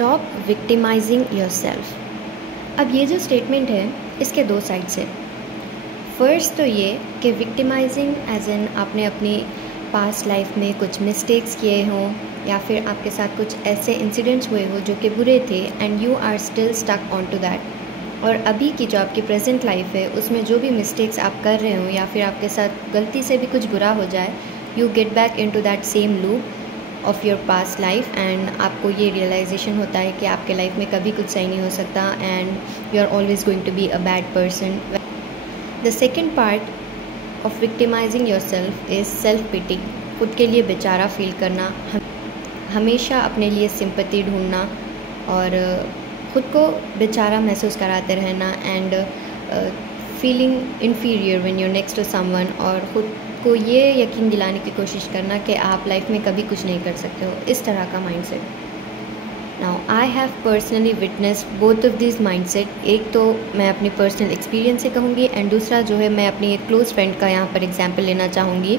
Stop विक्टिमाइजिंग yourself. अब ये जो स्टेटमेंट है इसके दो साइड्स हैं। फर्स्ट तो ये कि विक्टिमाइजिंग एज इन आपने अपनी पास्ट लाइफ में कुछ मिस्टेक्स किए हों या फिर आपके साथ कुछ ऐसे इंसिडेंट्स हुए हो जो कि बुरे थे and you are still stuck on to that. और अभी की जो आपकी प्रेजेंट लाइफ है उसमें जो भी मिस्टेक्स आप कर रहे हो या फिर आपके साथ गलती से भी कुछ बुरा हो जाए, you get back in to that same loop of your past life and आपको ये रियलाइजेशन होता है कि आपके लाइफ में कभी कुछ सही नहीं हो सकता and you are always going to be a bad person. The second part of victimising yourself is self pity. खुद के लिए बेचारा फील करना, हमेशा अपने लिए सिंपैथी ढूंढना और खुद को बेचारा महसूस कराते रहना and feeling inferior when you're next to someone, और ख़ुद को ये यकीन दिलाने की कोशिश करना कि आप लाइफ में कभी कुछ नहीं कर सकते हो, इस तरह का mindset. Now I have personally witnessed both of this mindset. एक तो मैं अपनी पर्सनल एक्सपीरियंस से कहूँगी एंड दूसरा जो है मैं अपनी एक क्लोज फ्रेंड का यहाँ पर एग्जाम्पल लेना चाहूँगी।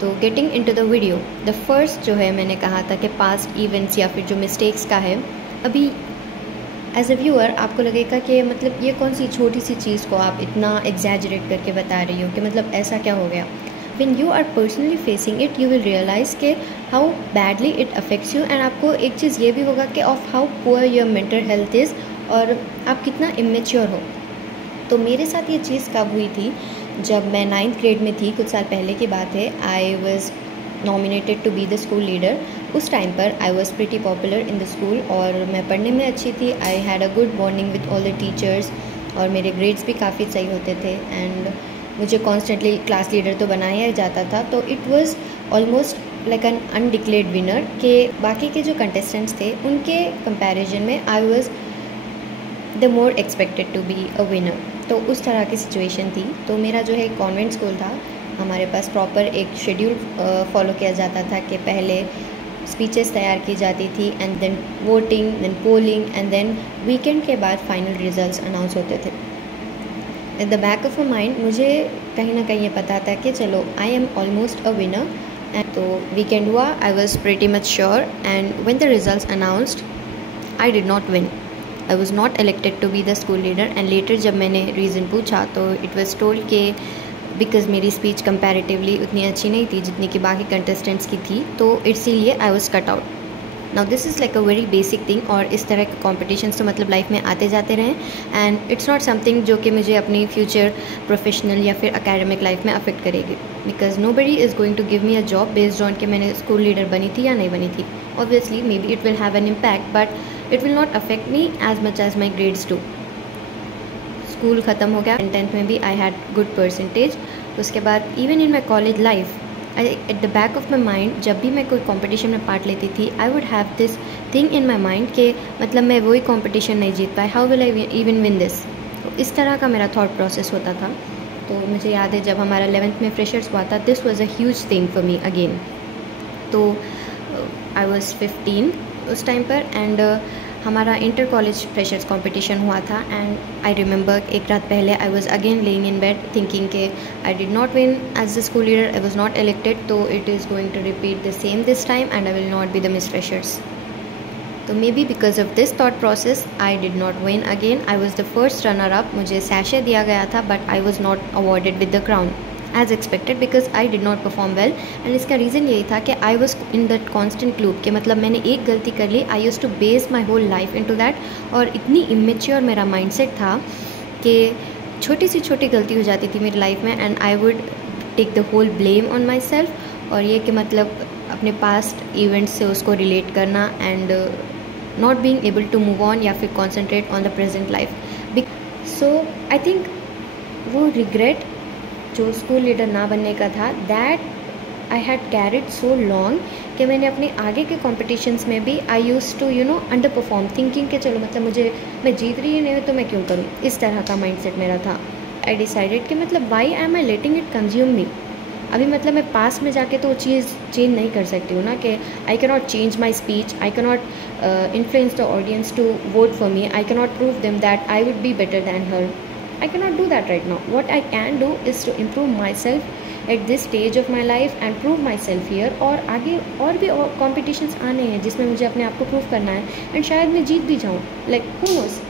तो getting into the video, the first जो है मैंने कहा था कि पास्ट इवेंट्स या फिर जो मिस्टेक्स का है, अभी एज अ व्यूअर आपको लगेगा कि मतलब ये कौन सी छोटी सी चीज़ को आप इतना एग्जैजरेट करके बता रही हो कि मतलब ऐसा क्या हो गया। When you are personally facing it you will realise के how badly it affects you and आपको एक चीज़ ये भी होगा कि of how poor your mental health is और आप कितना इमेच्योर हो। तो मेरे साथ ये चीज़ कब हुई थी, जब मैं 9th ग्रेड में थी, कुछ साल पहले की बात है। I was nominated to be the school leader. उस टाइम पर I was pretty popular in the school और मैं पढ़ने में अच्छी थी। I had a good bonding with all the teachers और मेरे ग्रेड्स भी काफ़ी सही होते थे एंड मुझे कॉन्स्टेंटली क्लास लीडर तो बनाया जाता था। तो it was almost like an undeclared winner के बाकी के जो कंटेस्टेंट्स थे उनके कंपैरिजन में I was the more expected to be a winner. तो उस तरह की सिचुएशन थी। तो मेरा जो है कॉन्वेंट स्कूल था, हमारे पास प्रॉपर एक शेड्यूल फॉलो किया जाता था कि पहले स्पीचेस तैयार की जाती थी and then voting, then polling and then weekend के बाद फाइनल रिजल्ट्स अनाउंस होते थे। At the back of a mind मुझे कहीं ना कहीं ये पता था कि चलो I am almost a winner. And तो वीकेंड हुआ, I was pretty much sure and when the results announced I did not win. I was not elected to be the school leader and later जब मैंने reason पूछा तो it was told के because मेरी speech comparatively उतनी अच्छी नहीं थी जितनी कि बाकी कंटेस्टेंट्स की थी, तो इसीलिए I was cut out. Now this is like a very basic thing और इस तरह के कॉम्पिटिशन्स तो मतलब लाइफ में आते जाते रहें एंड इट्स नॉट समथिंग जो कि मुझे अपनी फ्यूचर प्रोफेशनल या फिर अकेडमिक लाइफ में अफेक्ट करेगी, because nobody is going to give me a job based on कि मैंने स्कूल लीडर बनी थी या नहीं बनी थी। Obviously maybe it will have an impact but it will not affect me as much as my grades do. School ख़त्म हो गया एंड 10th में भी आई हैड गुड परसेंटेज। उसके बाद even in my college life at the back of my mind जब भी मैं कोई कंपटीशन में पार्ट लेती थी I would have this thing in my mind कि मतलब मैं वही कंपटीशन नहीं जीत पाई, how will I even win this. तो इस तरह का मेरा थॉट प्रोसेस होता था। तो मुझे याद है जब हमारा 11th में फ्रेशर्स हुआ था, this was a huge thing for me again. तो आई वॉज 15 उस टाइम पर एंड हमारा इंटर कॉलेज फ्रेशर्स कंपटीशन हुआ था एंड आई रिमेंबर एक रात पहले I was again laying in bed thinking के I did not win as the school leader, I was not elected, तो it is going to repeat the same this time and I will not be the miss freshers. तो maybe because of this thought process I did not win again. I was the first runner up, मुझे sash दिया गया था but I was not awarded with the crown as expected because I did not perform well. And इसका reason यही था कि I was in that constant loop कि मतलब मैंने एक गलती कर ली, I use to base my whole life in to that. और इतनी इमेच्योर मेरा माइंडसेट था कि छोटी सी छोटी गलती हो जाती थी मेरी लाइफ में and I would take the whole blame on myself. और ये कि मतलब अपने पास्ट इवेंट्स से उसको रिलेट करना and not being able to move on या फिर concentrate on the present life. So I think वो रिग्रेट जो स्कूल लीडर ना बनने का था, that I had carried so long कि मैंने अपने आगे के कॉम्पिटिशन्स में भी I use to underperform thinking के चलो मतलब मैं जीत रही नहीं हूँ तो मैं क्यों करूँ, इस तरह का माइंडसेट मेरा था। आई डिसाइडेड कि मतलब why am I letting it consume me. अभी मतलब मैं पास में जाके तो वो चीज़ चेंज नहीं कर सकती हूँ ना कि I can not change my speech, I can not influence the audience to vote for me, I can not prove them that I would be better than her. I cannot do that right now. What I can do is to improve myself at this stage of my life and prove my self here, और आगे और भी competitions आने हैं जिसमें मुझे अपने आप को प्रूव करना है, एंड शायद मैं जीत भी जाऊँ, like who knows.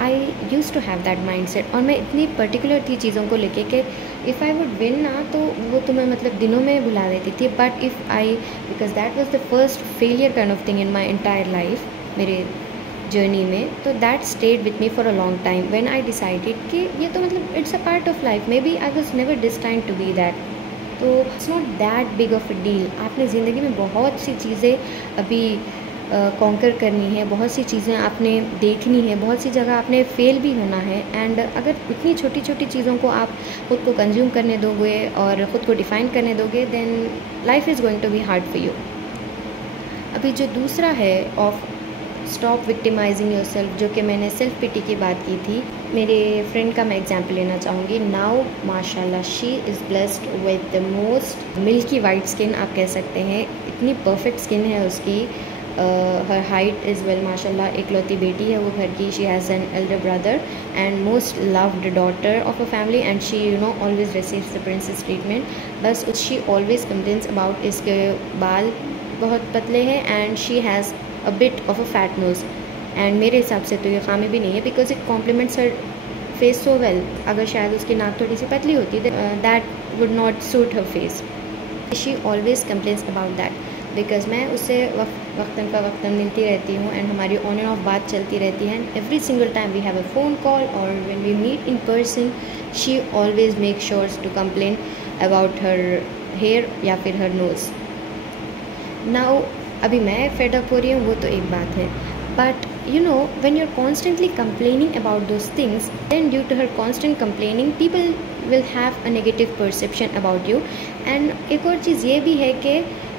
I use to have that mindset, और मैं इतनी पर्टिकुलर थी चीज़ों को लेके कि इफ़ आई वुड विन ना तो वो तो मैं मतलब दिनों में भुला देती थी, but if I, because that was the first failure kind of thing in my entire life, मेरे जर्नी में, तो that stayed with me for a long time when I decided कि ये तो मतलब it's a part of life, maybe I was never destined to be that, तो it's not that big of a deal. आपने ज़िंदगी में बहुत सी चीज़ें अभी कॉन्कर करनी है, बहुत सी चीज़ें आपने देखनी है, बहुत सी जगह आपने फेल भी होना है, एंड अगर इतनी छोटी छोटी चीज़ों को आप ख़ुद को कंज्यूम करने दोगे और ख़ुद को डिफ़ाइन करने दोगे, then life is going to be hard for you. अभी जो दूसरा है ऑफ स्टॉप विक्टिमाइजिंग योरसेल्फ, जो कि मैंने सेल्फ पिटी की बात की थी, मेरे फ्रेंड का मैं एग्जांपल लेना चाहूँगी। नाउ माशाल्लाह she is blessed with the most milky white skin, आप कह सकते हैं, इतनी परफेक्ट स्किन है उसकी। हर हाइट इज़ वेल माशाल्लाह, एकलौती बेटी है वो घर की, she has an elder brother and most loved daughter of a family, and she always receives the princess treatment. बस शी ऑलवेज कंप्लेन्स अबाउट इसके बाल बहुत पतले हैं, and she has a bit of a fat nose, and मेरे हिसाब से तो ये खामी भी नहीं है, because it compliments her face so well. अगर शायद उसकी नाक थोड़ी सी पतली होती that would not suit her face. She always complains about that, because मैं उससे वक्तन फ़वक्तन मिलती रहती हूँ, एंड हमारी ऑन एंड ऑफ बात चलती रहती है, and every single time we have a phone call और when we meet in person, she always make sure to complain about her hair या फिर हर नोज़। नाउ अभी मैं फेड अप हो रही हूँ वो तो एक बात है, but you know when you're constantly complaining about those things, then due to her constant complaining people will have a negative perception about you, and एक और चीज़ ये भी है कि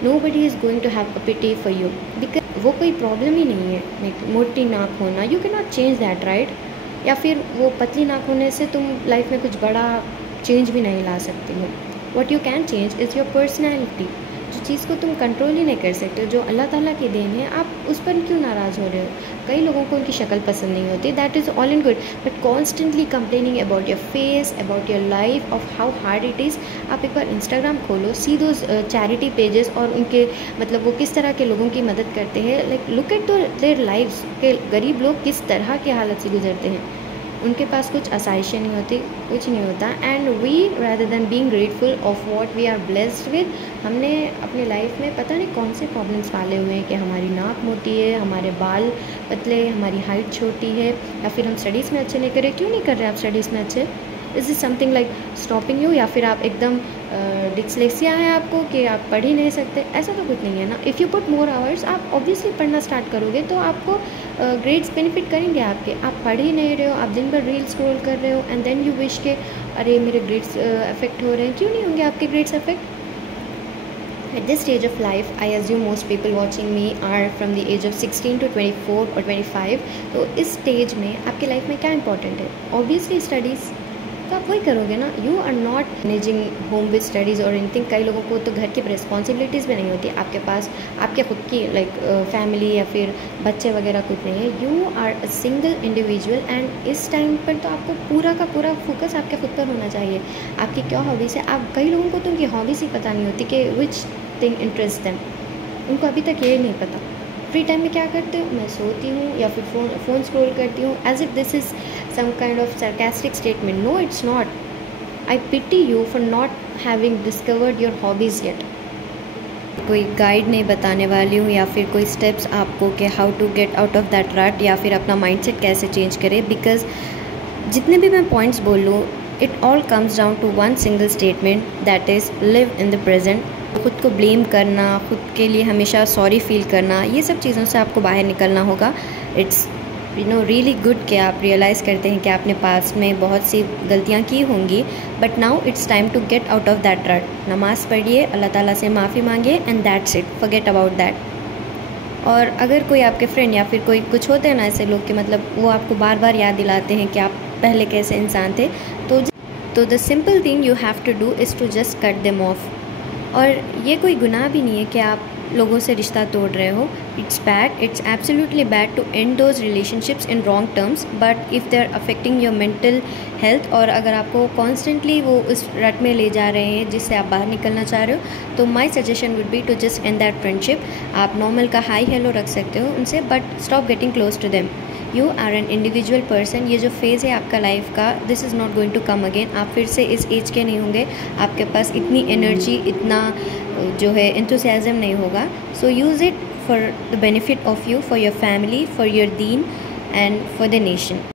nobody is going to have a pity for you, because वो कोई problem ही नहीं है मोटी नाक होना, you cannot change that, right? या फिर वो पतली नाक होने से तुम लाइफ में कुछ बड़ा चेंज भी नहीं ला सकती हो। what you can change is your personality, जो चीज़ को तुम कंट्रोल ही नहीं कर सकते हो, जो अल्लाह ताला की देन है, आप उस पर क्यों नाराज़ हो रहे हो? कई लोगों को उनकी शक्ल पसंद नहीं होती, that is all in good, but constantly complaining about your face, about your life, of how hard it is. आप एक बार इंस्टाग्राम खोलो, सी दोज चैरिटी पेजेस, और उनके मतलब वो किस तरह के लोगों की मदद करते हैं, like look at their lives, के गरीब लोग किस तरह की हालत से गुजरते हैं, उनके पास कुछ आसाइशें नहीं होती, कुछ नहीं होता, and we rather than being grateful of what we are blessed with, हमने अपनी लाइफ में पता नहीं कौन से प्रॉब्लम्स पाले हुए हैं कि हमारी नाक मोटी है, हमारे बाल पतले, हमारी हाइट छोटी है, या फिर हम स्टडीज़ में अच्छे नहीं कर रहे। क्यों नहीं कर रहे आप स्टडीज़ में अच्छे? Is is something like stopping you, या फिर आप एकदम डिस्लेक्सिया है आपको कि आप पढ़ ही नहीं सकते? ऐसा तो कुछ नहीं है ना। If you put more hours, आप ऑब्वियसली पढ़ना स्टार्ट करोगे तो आपको ग्रेड्स बेनिफिट करेंगे आपके। आप पढ़ ही नहीं रहे हो, आप दिन भर रील स्क्रॉल कर रहे हो, एंड देन यू विश के अरे मेरे ग्रेड्स अफेक्ट हो रहे हैं। क्यों नहीं होंगे आपके grades affect? At this stage of life, I assume most people watching me are from the age of 16 to 24 or 25. तो इस स्टेज में आपकी लाइफ में क्या इंपॉर्टेंट है? ऑब्वियसली स्टडीज़, तो आप वही करोगे ना। You are not managing home with studies और एनीथिंग। कई लोगों को तो घर की रिस्पॉन्सिबिलिटीज़ भी नहीं होती, आपके पास आपके खुद की लाइक फैमिली या फिर बच्चे वगैरह कुछ नहीं है। You are a single individual, and इस टाइम पर तो आपको पूरा का पूरा फोकस आपके खुद पर होना चाहिए। आपकी क्या हॉबीज़ है? आप कई लोगों को तो उनकी हॉबीज़ ही पता नहीं होती कि विच थिंग इंटरेस्ट देम, उनको अभी तक ये नहीं पता। फ्री टाइम में क्या करते हो? मैं सोती हूँ या फिर फ़ोन स्क्रॉल करती हूँ, as if this is some kind of sarcastic statement. No, it's not. I pity you for not having discovered your hobbies yet. कोई गाइड नहीं बताने वाली हूँ या फिर कोई स्टेप्स आपको कि how to get out of that rut या फिर अपना माइंडसेट कैसे चेंज करें, बिकॉज जितने भी मैं पॉइंट्स बोल लूँ, it all comes down to one single statement, that is live in the present. खुद को ब्लेम करना, खुद के लिए हमेशा सॉरी फील करना, ये सब चीज़ों से आपको बाहर निकलना होगा। इट्स रियली गुड कि आप रियलाइज़ करते हैं कि आपने पास्ट में बहुत सी गलतियाँ की होंगी, but now it's time to get out of that rut. नमाज़ पढ़िए, अल्लाह ताला से माफ़ी मांगिए, and that's it, forget about that. और अगर कोई आपके फ्रेंड या फिर कोई कुछ होते हैं ना ऐसे लोग कि मतलब वो आपको बार बार याद दिलाते हैं कि आप पहले कैसे इंसान थे, तो the simple thing you have to do is to just cut them off. और ये कोई गुनाह भी नहीं है कि आप लोगों से रिश्ता तोड़ रहे हो, it's bad, it's absolutely bad to end those relationships in wrong terms, but if they are affecting your mental health और अगर आपको कॉन्स्टेंटली वो उस रट में ले जा रहे हैं जिससे आप बाहर निकलना चाह रहे हो, तो my suggestion would be to just end that friendship. आप नॉर्मल का हाई हेलो रख सकते हो उनसे, but stop getting close to them. You are an individual person. ये जो फेज़ है आपका लाइफ का, this is not going to come again. आप फिर से इस एज के नहीं होंगे, आपके पास इतनी एनर्जी, इतना जो है एंथुसियाज़म नहीं होगा। So use it for the benefit of you, for your family, for your Deen and for the nation.